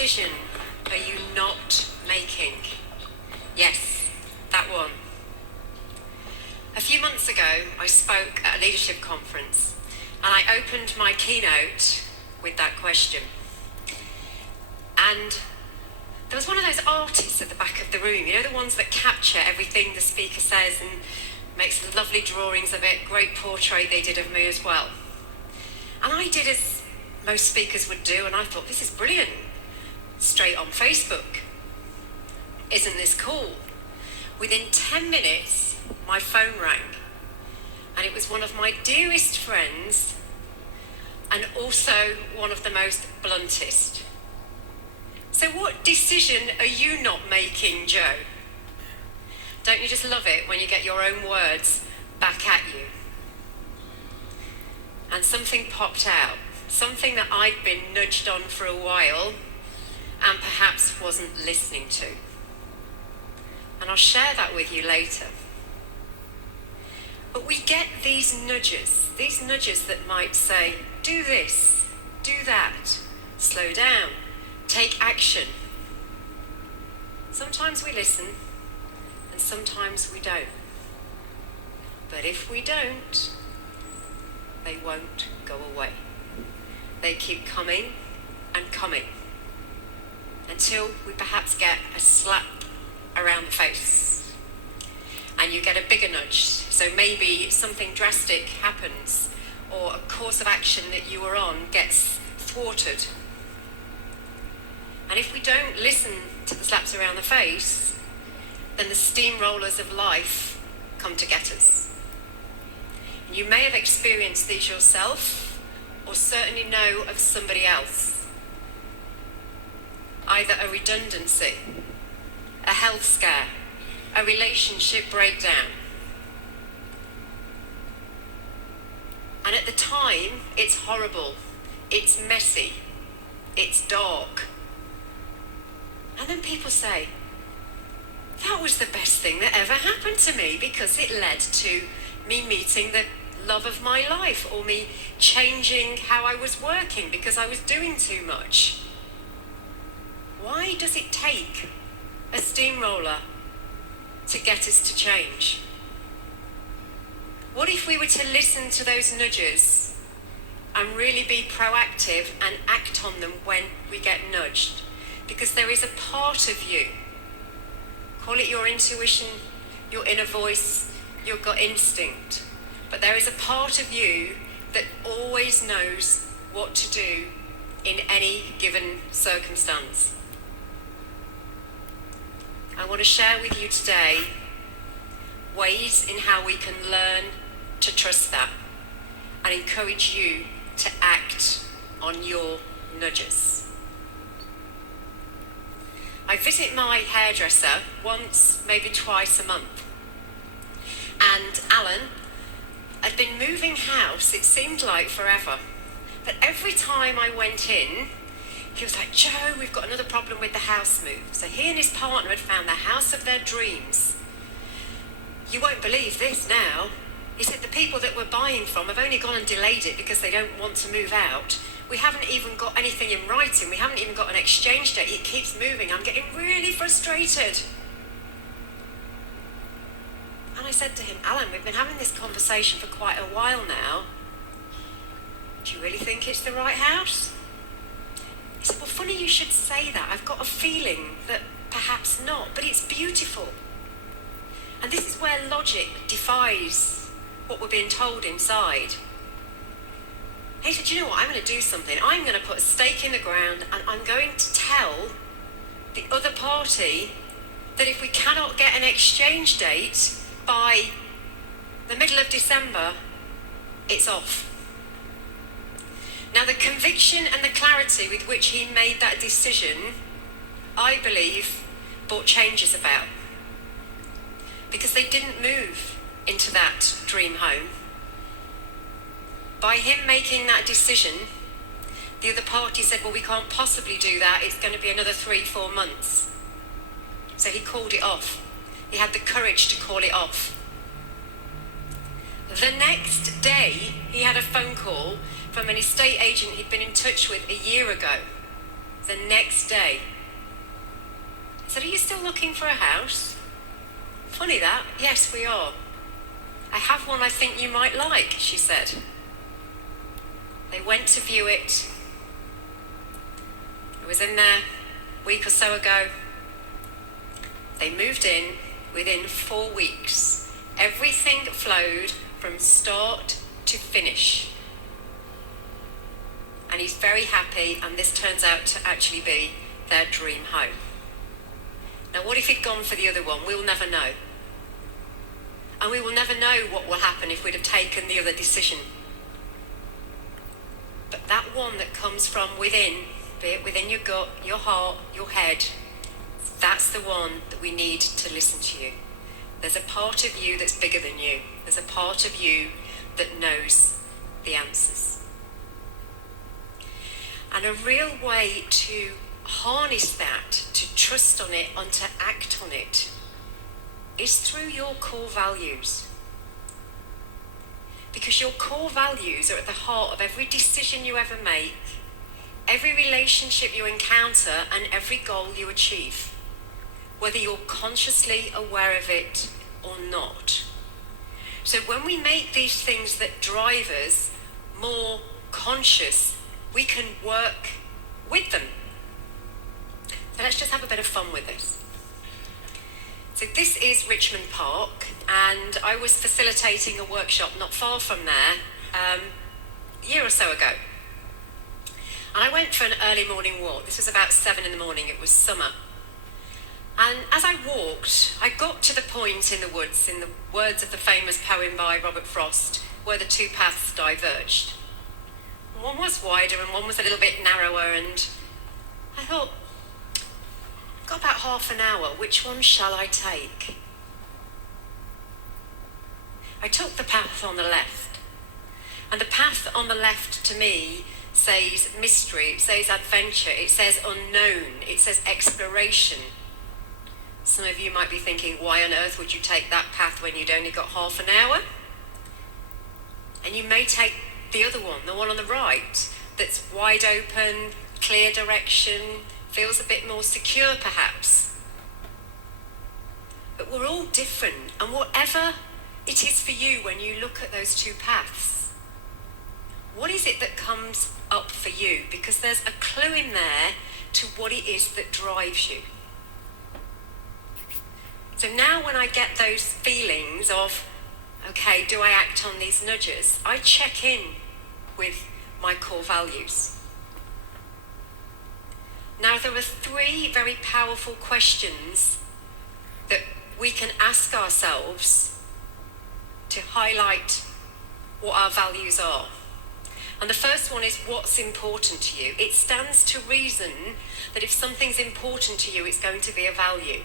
decision are you not making? Yes, that one. A few months ago, I spoke at a leadership conference, and I opened my keynote with that question. And there was one of those artists at the back of the room, you know, the ones that capture everything the speaker says and makes lovely drawings of it, great portrait they did of me as well. And I did as most speakers would do, and I thought, this is brilliant. Straight on Facebook. Isn't this cool? Within 10 minutes, my phone rang, and it was one of my dearest friends, and also one of the most bluntest. So what decision are you not making, Joe? Don't you just love it when you get your own words back at you? And something popped out, something that I'd been nudged on for a while and perhaps wasn't listening to. And I'll share that with you later. But we get these nudges that might say, do this, do that, slow down, take action. Sometimes we listen, and sometimes we don't. But if we don't, they won't go away. They keep coming and coming until we perhaps get a slap around the face and you get a bigger nudge. So maybe something drastic happens, or a course of action that you were on gets thwarted. And if we don't listen to the slaps around the face, then the steamrollers of life come to get us. And you may have experienced these yourself, or certainly know of somebody else. Either a redundancy, a health scare, a relationship breakdown. And at the time, it's horrible, it's messy, it's dark. And then people say, that was the best thing that ever happened to me because it led to me meeting the love of my life, or me changing how I was working because I was doing too much. Why does it take a steamroller to get us to change? What if we were to listen to those nudges and really be proactive and act on them when we get nudged? Because there is a part of you, call it your intuition, your inner voice, your gut instinct, but there is a part of you that always knows what to do in any given circumstance. I want to share with you today ways in how we can learn to trust that and encourage you to act on your nudges. I visit my hairdresser once, maybe twice a month. And Alan had been moving house, it seemed like forever. But every time I went in, he was like, Joe, we've got another problem with the house move. So he and his partner had found the house of their dreams. You won't believe this now. He said the people that we're buying from have only gone and delayed it because they don't want to move out. We haven't even got anything in writing. We haven't even got an exchange date. It keeps moving. I'm getting really frustrated. And I said to him, Alan, we've been having this conversation for quite a while now. Do you really think it's the right house? He said, well, funny you should say that. I've got a feeling that perhaps not, but it's beautiful. And this is where logic defies what we're being told inside. He said, you know what, I'm going to do something. I'm going to put a stake in the ground and I'm going to tell the other party that if we cannot get an exchange date by the middle of December, it's off. Now, the conviction and the clarity with which he made that decision, I believe, brought changes about. Because they didn't move into that dream home. By him making that decision, the other party said, well, we can't possibly do that. It's going to be another 3-4 months. So he called it off. He had the courage to call it off. The next day, he had a phone call from an estate agent he'd been in touch with a year ago. The next day, I said, "Are you still looking for a house?" "Funny that, yes, we are." "I have one I think you might like," she said. They went to view it. I was in there a week or so ago. They moved in within 4 weeks. Everything flowed from start to finish. And he's very happy, and this turns out to actually be their dream home. Now, what if he'd gone for the other one? We'll never know. And we will never know what will happen if we'd have taken the other decision. But that one that comes from within, be it within your gut, your heart, your head, that's the one that we need to listen to you. There's a part of you that's bigger than you. There's a part of you that knows the answers. And a real way to harness that, to trust on it and to act on it, is through your core values. Because your core values are at the heart of every decision you ever make, every relationship you encounter, and every goal you achieve, whether you're consciously aware of it or not. So when we make these things that drive us more conscious, we can work with them. So let's just have a bit of fun with this. So this is Richmond Park, and I was facilitating a workshop not far from there a year or so ago. And I went for an early morning walk. This was about 7 in the morning, it was summer. And as I walked, I got to the point in the woods, in the words of the famous poem by Robert Frost, where the two paths diverged. One was wider and one was a little bit narrower, and I thought, I've got about half an hour, which one shall I take? I took the path on the left, and the path on the left to me says mystery, it says adventure, it says unknown, it says exploration. Some of you might be thinking, why on earth would you take that path when you'd only got half an hour? And you may take the other one, the one on the right, that's wide open, clear direction, feels a bit more secure perhaps. But we're all different, and whatever it is for you when you look at those two paths, what is it that comes up for you? Because there's a clue in there to what it is that drives you. So now when I get those feelings of, okay, do I act on these nudges? I check in with my core values. Now there are 3 very powerful questions that we can ask ourselves to highlight what our values are. And the first one is, what's important to you? It stands to reason that if something's important to you, it's going to be a value.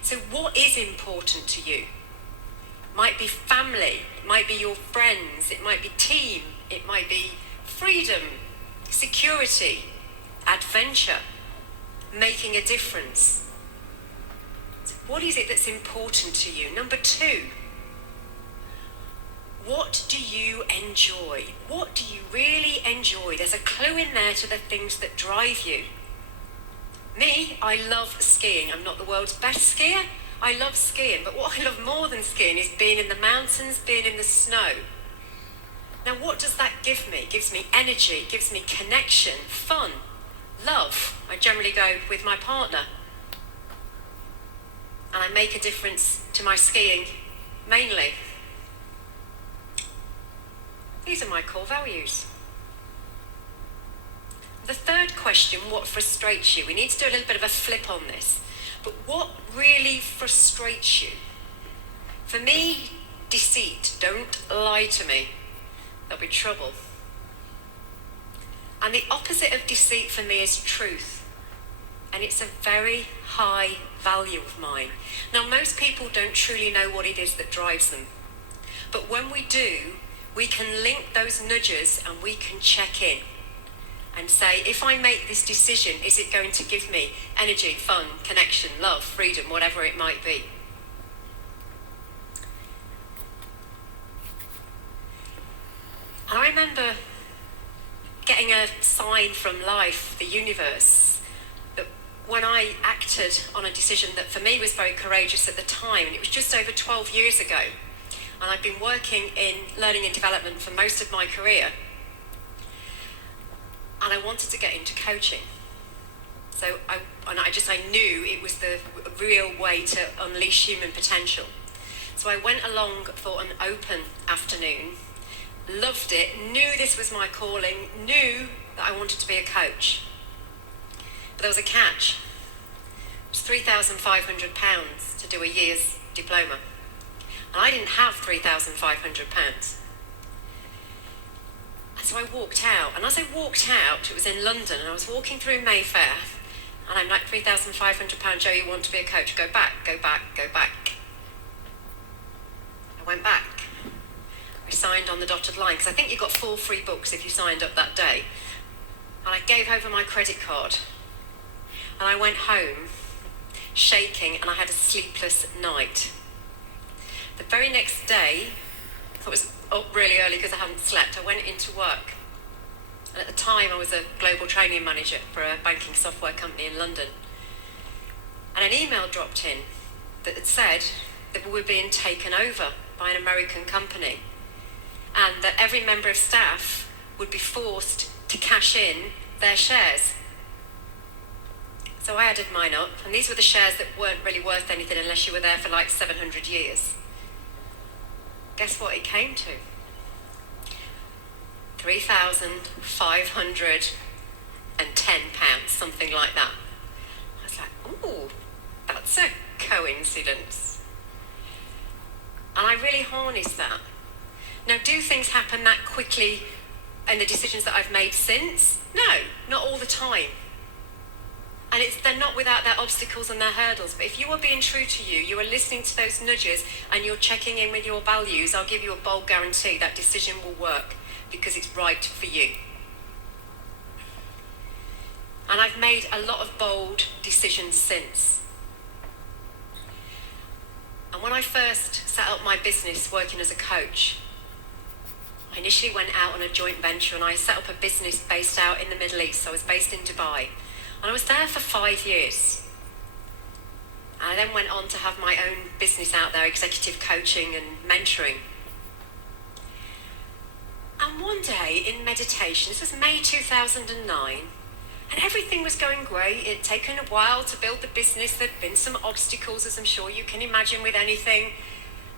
So what is important to you? Might be family, it might be your friends, it might be team, it might be freedom, security, adventure, making a difference. So what is it that's important to you? Number 2, what do you enjoy? What do you really enjoy? There's a clue in there to the things that drive you. Me, I love skiing. I'm not the world's best skier. I love skiing, but what I love more than skiing is being in the mountains, being in the snow. Now, what does that give me? It gives me energy, it gives me connection, fun, love. I generally go with my partner. And I make a difference to my skiing, mainly. These are my core values. The third question, what frustrates you? We need to do a little bit of a flip on this. But what really frustrates you? For me, deceit. Don't lie to me. There'll be trouble. And the opposite of deceit for me is truth. And it's a very high value of mine. Now, most people don't truly know what it is that drives them. But when we do, we can link those nudges and we can check in and say, if I make this decision, is it going to give me energy, fun, connection, love, freedom, whatever it might be? And I remember getting a sign from life, the universe, when I acted on a decision that for me was very courageous at the time, and it was just over 12 years ago, and I'd been working in learning and development for most of my career, and I wanted to get into coaching. So I knew it was the real way to unleash human potential. So I went along for an open afternoon, loved it, knew this was my calling, knew that I wanted to be a coach. But there was a catch. It was £3,500 to do a year's diploma. And I didn't have £3,500. And so I walked out. And as I walked out, it was in London, and I was walking through Mayfair, and I'm like, £3,500, Joe, you want to be a coach? Go back, go back, go back. I went back. I signed on the dotted line, because I think you got 4 free books if you signed up that day. And I gave over my credit card. And I went home, shaking, and I had a sleepless night. The very next day, I was up really early because I hadn't slept. I went into work. And at the time, I was a global training manager for a banking software company in London. And an email dropped in that had said that we were being taken over by an American company, and that every member of staff would be forced to cash in their shares. So I added mine up, and these were the shares that weren't really worth anything unless you were there for like 700 years. Guess what it came to? £3,510, something like that. I was like, ooh, that's a coincidence. And I really harnessed that. Now, do things happen that quickly in the decisions that I've made since? No, not all the time. And they're not without their obstacles and their hurdles. But if you are being true to you, you are listening to those nudges, and you're checking in with your values, I'll give you a bold guarantee that decision will work, because it's right for you. And I've made a lot of bold decisions since. And when I first set up my business working as a coach, I initially went out on a joint venture, and I set up a business based out in the Middle East. So I was based in Dubai. And I was there for 5 years. And I then went on to have my own business out there, executive coaching and mentoring. And one day in meditation, this was May 2009, and everything was going great. It'd taken a while to build the business. There'd been some obstacles, as I'm sure you can imagine with anything.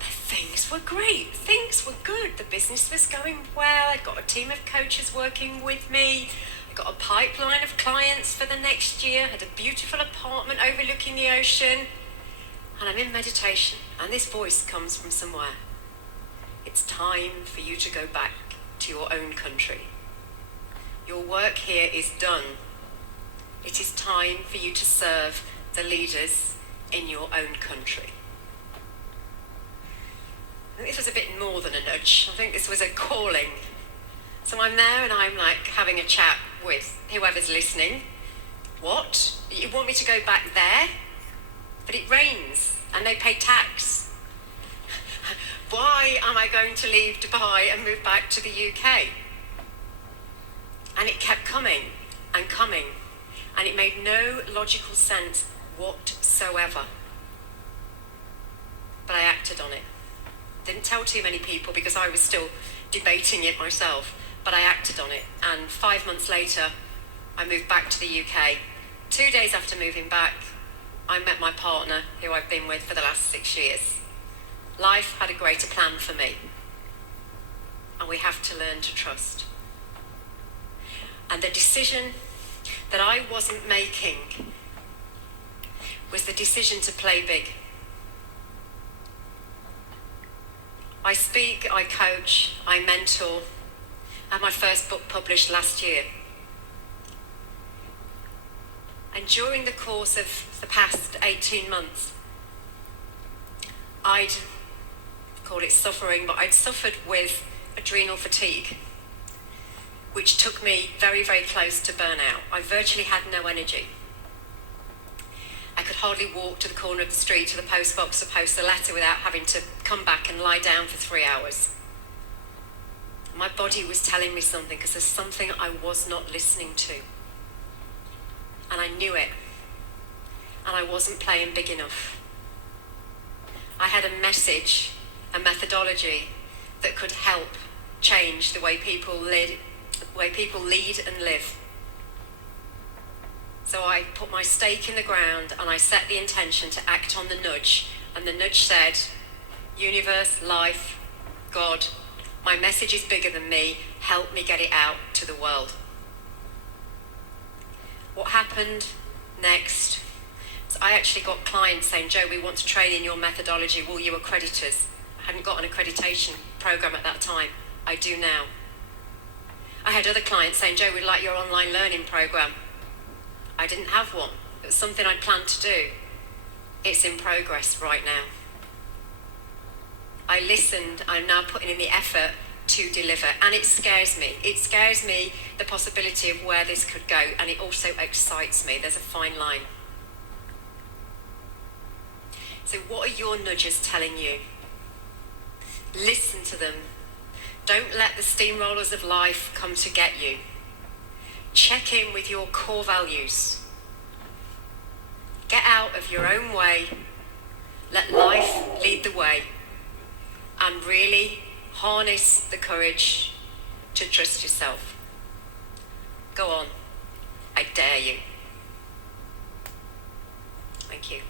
But things were great. Things were good. The business was going well. I'd got a team of coaches working with me. I got a pipeline of clients for the next year. Had a beautiful apartment overlooking the ocean. And I'm in meditation, and this voice comes from somewhere. It's time for you to go back to your own country. Your work here is done. It is time for you to serve the leaders in your own country. I think this was a bit more than a nudge. I think this was a calling. So I'm there, and I'm like having a chat with whoever's listening. What? You want me to go back there? But it rains and they pay tax. Why am I going to leave Dubai and move back to the UK? And it kept coming and coming, and it made no logical sense whatsoever. But I acted on it. Didn't tell too many people because I was still debating it myself, but I acted on it. And 5 months later, I moved back to the UK. 2 days after moving back, I met my partner, who I've been with for the last 6 years. Life had a greater plan for me, and we have to learn to trust. And the decision that I wasn't making was the decision to play big. I speak, I coach, I mentor. I had my first book published last year. And during the course of the past 18 months, I'd call it suffering, but I'd suffered with adrenal fatigue, which took me very, very close to burnout. I virtually had no energy. I could hardly walk to the corner of the street to the post box to post a letter without having to come back and lie down for 3 hours. My body was telling me something, because there's something I was not listening to. And I knew it. and I wasn't playing big enough. I had a message, a methodology that could help change the way people lead and live. So I put my stake in the ground and I set the intention to act on the nudge. And the nudge said, universe, life, God, my message is bigger than me. Help me get it out to the world. What happened next? So I actually got clients saying, Joe, we want to train in your methodology. Will you accredit us? I hadn't got an accreditation program at that time. I do now. I had other clients saying, Joe, we'd like your online learning program. I didn't have one. It was something I'd planned to do. It's in progress right now. I listened. I'm now putting in the effort to deliver, and it scares me. It scares me, the possibility of where this could go, and it also excites me. There's a fine line. So what are your nudges telling you? Listen to them. Don't let the steamrollers of life come to get you. Check in with your core values. Get out of your own way. Let life lead the way. And really harness the courage to trust yourself. Go on. I dare you. Thank you.